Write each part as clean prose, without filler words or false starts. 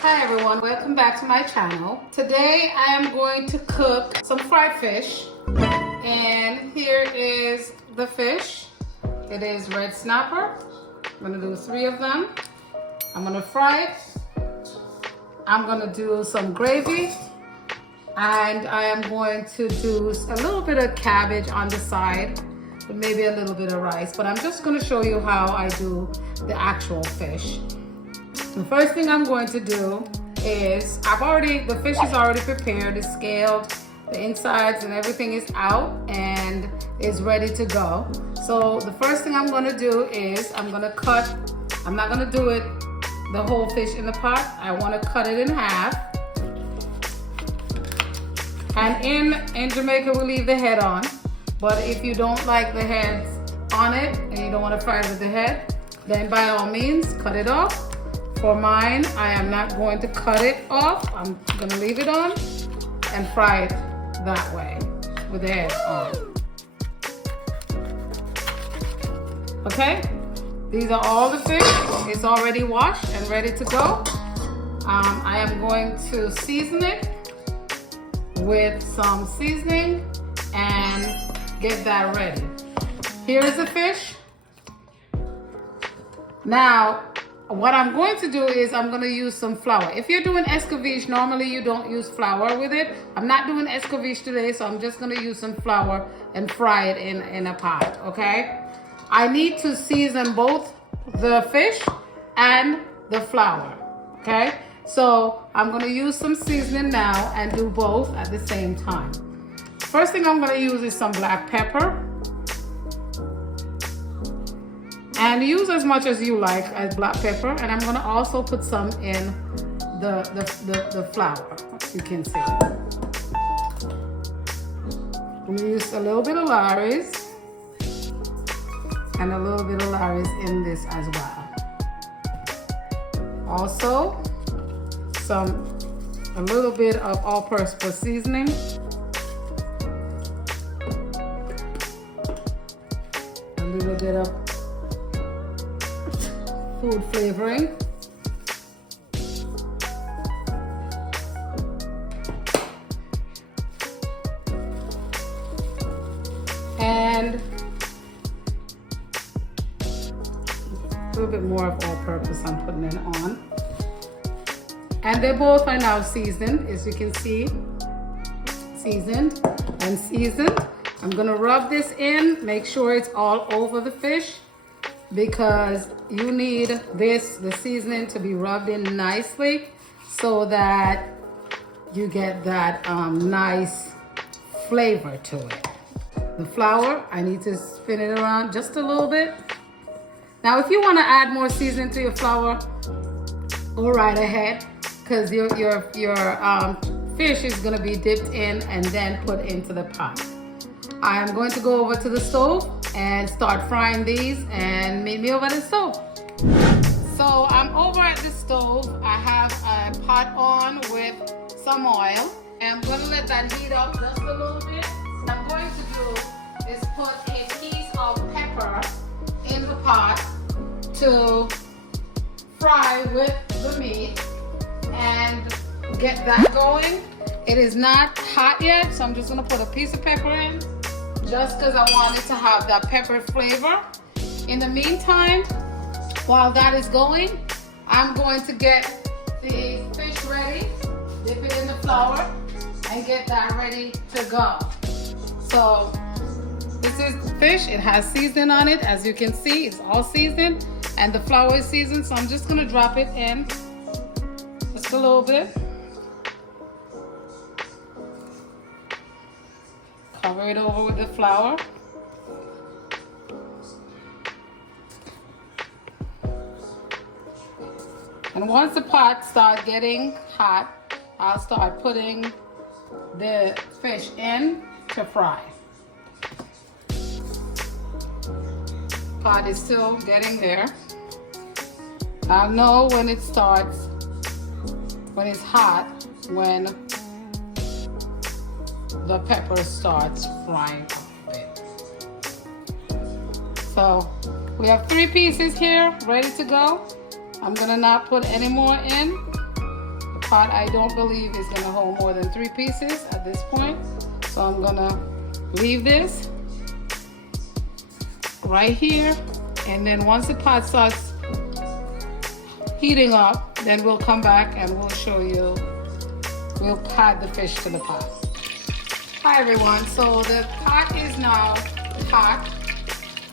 Hi everyone, welcome back to my channel. Today I am going to cook some fried fish, and here is the fish. It is red snapper. I'm gonna do 3 of them. I'm gonna fry it. I'm gonna do some gravy, and I am going to do a little bit of cabbage on the side, with maybe a little bit of rice, but I'm just gonna show you how I do the actual fish. The first thing I'm going to do is, the fish is already prepared, it's scaled, the insides and everything is out and is ready to go. So the first thing I'm gonna do is I'm not gonna do it the whole fish in the pot. I wanna cut it in half. And in Jamaica we leave the head on, but if you don't like the heads on it and you don't wanna fry it with the head, then by all means cut it off. For mine, I am not going to cut it off. I'm gonna leave it on and fry it that way with the head on. Okay, these are all the fish. It's already washed and ready to go. I am going to season it with some seasoning and get that ready. Here is the fish. Now, what I'm going to do is I'm going to use some flour. If you're doing escovitch, normally you don't use flour with it. I'm not doing escovitch today, so I'm just going to use some flour and fry it in a pot, okay? I need to season both the fish and the flour, okay? So I'm going to use some seasoning now and do both at the same time. First thing I'm going to use is some black pepper. And use as much as you like as black pepper. And I'm gonna also put some in the flour, you can see. I'm gonna use a little bit of Larry's and a little bit of Larry's in this as well. Also, a little bit of all-purpose seasoning. A little bit of food flavoring. And a little bit more of all-purpose I'm putting it on. And they both are now seasoned, as you can see. Seasoned and seasoned. I'm gonna rub this in, make sure it's all over the fish, because you need the seasoning to be rubbed in nicely so that you get that nice flavor to it. The flour, I need to spin it around just a little bit. Now, if you want to add more seasoning to your flour, go right ahead, because your fish is going to be dipped in and then put into the pot. I am going to go over to the stove and start frying these, and meet me over at the stove. So I'm over at the stove. I have a pot on with some oil, and I'm going to let that heat up just a little bit. What I'm going to do is put a piece of pepper in the pot to fry with the meat and get that going. It is not hot yet, so I'm just going to put a piece of pepper in, just because I want it to have that pepper flavor. In the meantime, while that is going, I'm going to get the fish ready, dip it in the flour, and get that ready to go. So this is the fish. It has seasoning on it. As you can see, it's all seasoned, and the flour is seasoned. So I'm just gonna drop it in just a little bit. Cover it over with the flour. And once the pot starts getting hot, I'll start putting the fish in to fry. Pot is still getting there. I'll know when it starts, when it's hot, when the pepper starts frying a bit. So we have 3 pieces here ready to go. I'm gonna not put any more in. pot I don't believe is gonna hold more than 3 pieces at this point. So I'm gonna leave this right here, and then once the pot starts heating up, then we'll come back and we'll show you, we'll add the fish to the pot. Hi everyone, so the pot is now hot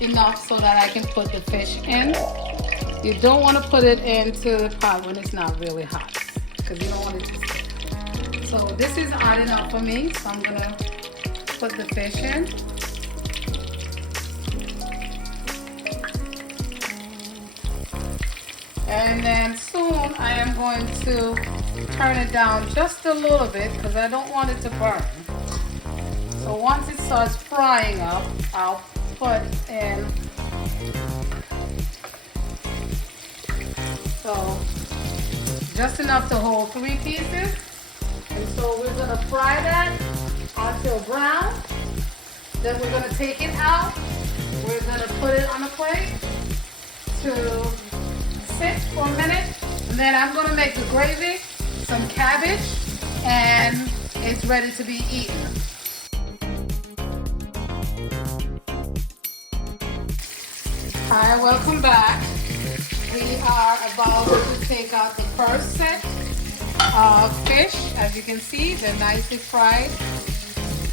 enough so that I can put the fish in. You don't want to put it into the pot when it's not really hot, because you don't want it to stick. So this is hot enough for me, so I'm gonna put the fish in. And then soon I am going to turn it down just a little bit because I don't want it to burn. So once it starts frying up, I'll put in, so just enough to hold 3 pieces. And so we're gonna fry that until brown. Then we're gonna take it out. We're gonna put it on a plate to sit for a minute. And then I'm gonna make the gravy, some cabbage, and it's ready to be eaten. Hi, welcome back. We are about to take out the first set of fish. As you can see, they're nicely fried.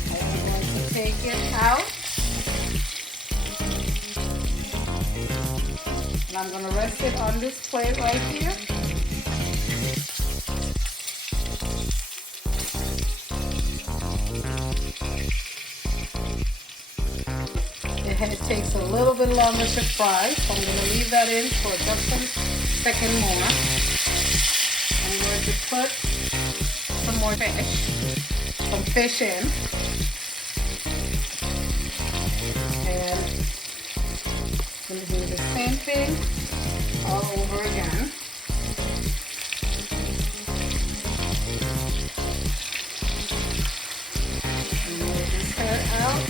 I'm going to take it out. And I'm going to rest it on this plate right here. The head takes a little bit longer to fry, so I'm going to leave that in for just a second more. I'm going to put some more fish in. And I'm going to do the same thing all over again. Move this head out.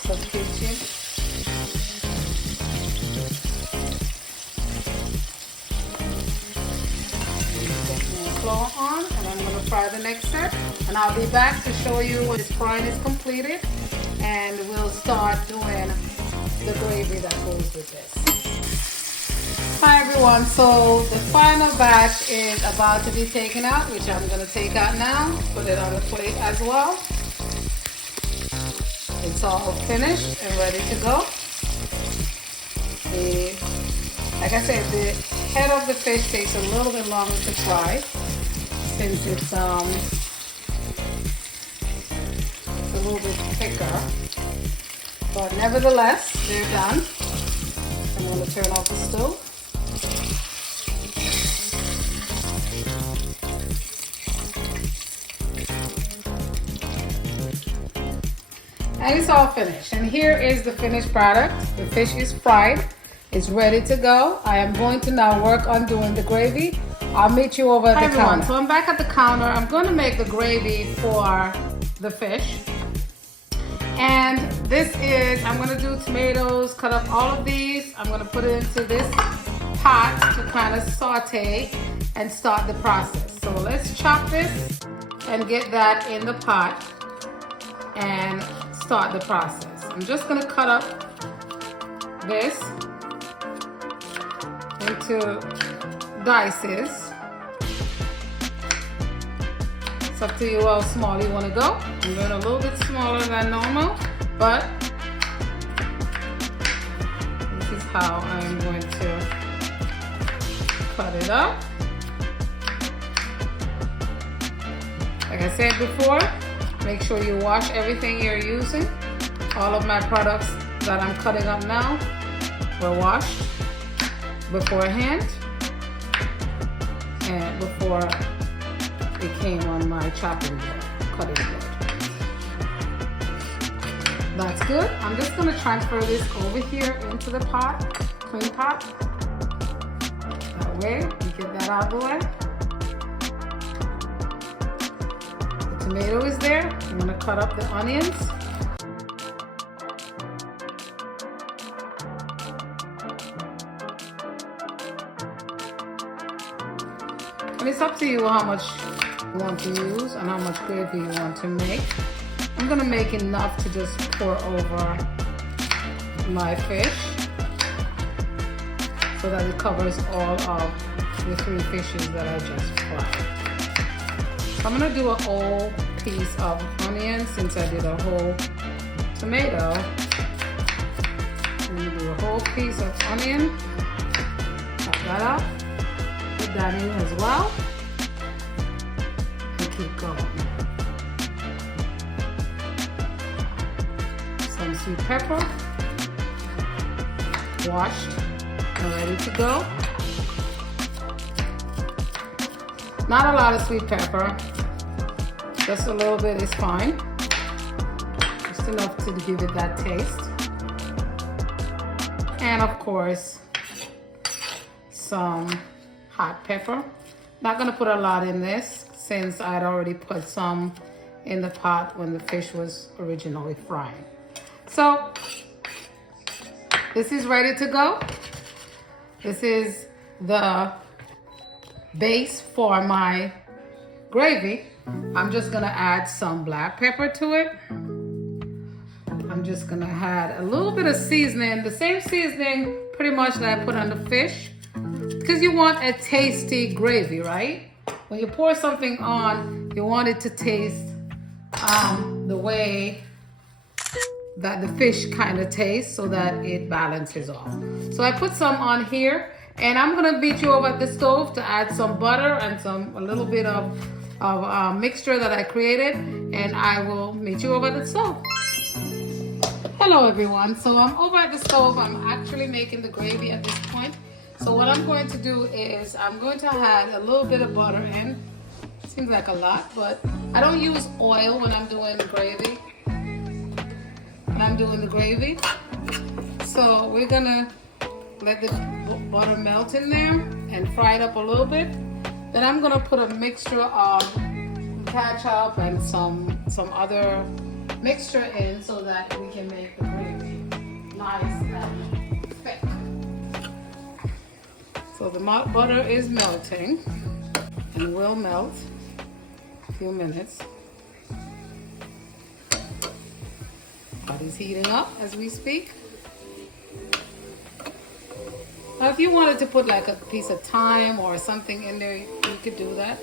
The kitchen. Put more flour on, and I'm going to fry the next set. And I'll be back to show you when this frying is completed, and we'll start doing the gravy that goes with this. Hi everyone, so the final batch is about to be taken out, which I'm going to take out now, put it on the plate as well. It's all finished and ready to go. Like I said, the head of the fish takes a little bit longer to fry since it's a little bit thicker. But nevertheless, they're done. I'm going to turn off the stove. And it's all finished. And here is the finished product. The fish is fried. It's ready to go. I am going to now work on doing the gravy. I'll meet you over at the counter. So I'm back at the counter. I'm going to make the gravy for the fish. And this is, I'm going to do tomatoes, cut up all of these. I'm going to put it into this pot to kind of saute and start the process. So let's chop this and get that in the pot and start the process. I'm just going to cut up this into dices. It's up to you how small you want to go. I'm going a little bit smaller than normal, but this is how I'm going to cut it up. Like I said before, make sure you wash everything you're using. All of my products that I'm cutting up now were washed beforehand and before it came on my chopping board, cutting board. That's good. I'm just going to transfer this over here into the pot, clean pot. That way, we get that out of the way. The tomato is there. I'm going to cut up the onions. And it's up to you how much you want to use and how much gravy you want to make. I'm gonna make enough to just pour over my fish so that it covers all of the 3 fishes that I just fried. So I'm gonna do a whole piece of onion since I did a whole tomato. I'm gonna do a whole piece of onion. Cut that up. Put that in as well. And keep going. Some sweet pepper. Washed and ready to go. Not a lot of sweet pepper. Just a little bit is fine. Just enough to give it that taste. And of course, some hot pepper. Not gonna put a lot in this since I'd already put some in the pot when the fish was originally frying. So this is ready to go. This is the base for my gravy. I'm just gonna add some black pepper to it. I'm just gonna add a little bit of seasoning, the same seasoning pretty much that I put on the fish, because you want a tasty gravy, right? When you pour something on, you want it to taste the way that the fish kind of tastes so that it balances off. So I put some on here, and I'm gonna beat you over at the stove to add some butter and a little bit of mixture that I created, and I will meet you over at the stove. Hello everyone, so I'm over at the stove. I'm actually making the gravy at this point. So what I'm going to do is I'm going to add a little bit of butter in. Seems like a lot, but I don't use oil when I'm doing the gravy. So we're gonna let the butter melt in there and fry it up a little bit. Then I'm gonna put a mixture of ketchup and some other mixture in so that we can make the gravy nice and thick. So the butter is melting and will melt in a few minutes. Body's heating up as we speak. Now, if you wanted to put like a piece of thyme or something in there, you could do that.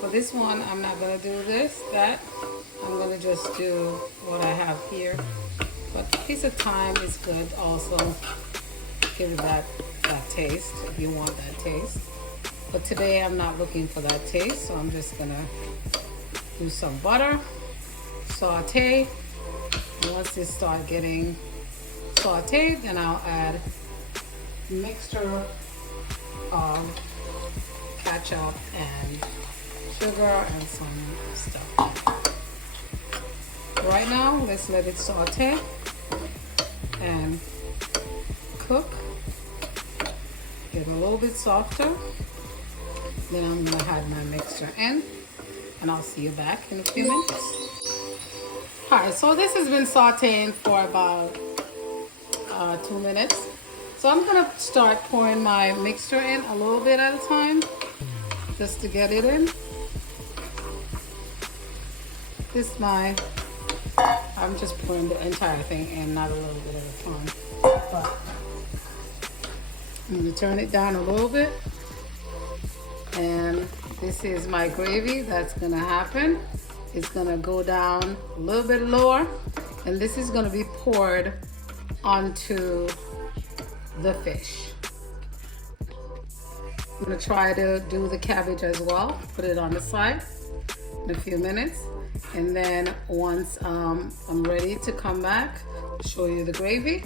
For this one, I'm not gonna do that. I'm gonna just do what I have here. But a piece of thyme is good also. Give it that taste if you want that taste. But today I'm not looking for that taste, so I'm just gonna do some butter, saute. And once this starts getting sauteed, then I'll add a mixture of ketchup and sugar and some stuff. Right now, let's let it saute and cook. Get a little bit softer. Then I'm gonna add my mixture in, and I'll see you back in a few minutes. Alright, so this has been sauteing for about 2 minutes. So I'm gonna start pouring my mixture in a little bit at a time, just to get it in. I'm just pouring the entire thing in, not a little bit at a time. But I'm gonna turn it down a little bit. And this is my gravy that's gonna happen. It's gonna go down a little bit lower, and this is gonna be poured onto the fish. I'm gonna try to do the cabbage as well, put it on the side in a few minutes. And then once I'm ready to come back, show you the gravy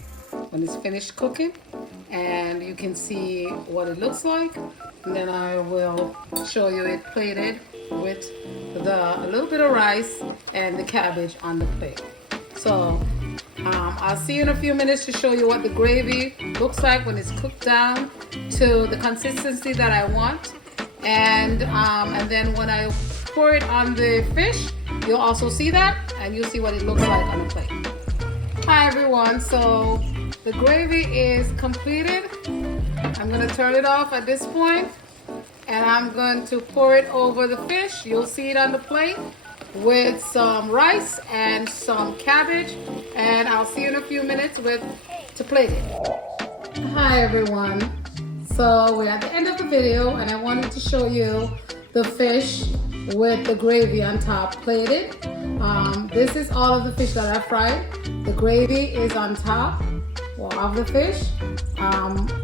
when it's finished cooking, and you can see what it looks like. And then I will show you it plated with a little bit of rice and the cabbage on the plate. So I'll see you in a few minutes to show you what the gravy looks like when it's cooked down to the consistency that I want. And then when I pour it on the fish, you'll also see that, and you'll see what it looks like on the plate. Hi everyone, so the gravy is completed. I'm gonna turn it off at this point, and I'm going to pour it over the fish. You'll see it on the plate with some rice and some cabbage, and I'll see you in a few minutes to plate it. Hi everyone. So we're at the end of the video, and I wanted to show you the fish with the gravy on top plated. This is all of the fish that I fried. The gravy is on top of the fish.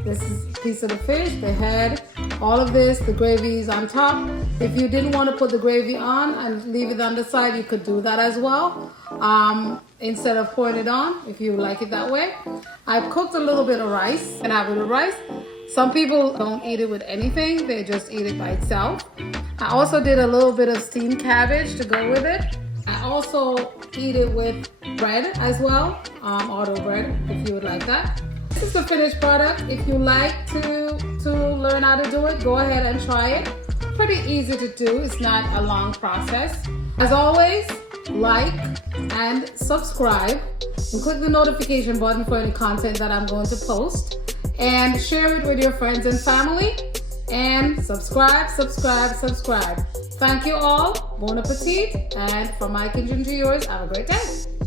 This is a piece of the fish, the head, all of this, the gravy is on top. If you didn't want to put the gravy on and leave it on the side, you could do that as well. Instead of pouring it on, if you like it that way. I cooked a little bit of rice and have it with rice. Some people don't eat it with anything, they just eat it by itself. I also did a little bit of steamed cabbage to go with it. I also eat it with bread as well, auto bread if you would like that. This is the finished product. If you like to learn how to do it, go ahead and try it. Pretty easy to do, it's not a long process. As always, like and subscribe and click the notification button for any content that I'm going to post, and share it with your friends and family, and subscribe. Thank you all, bon appetit, and from my kitchen to yours, have a great day.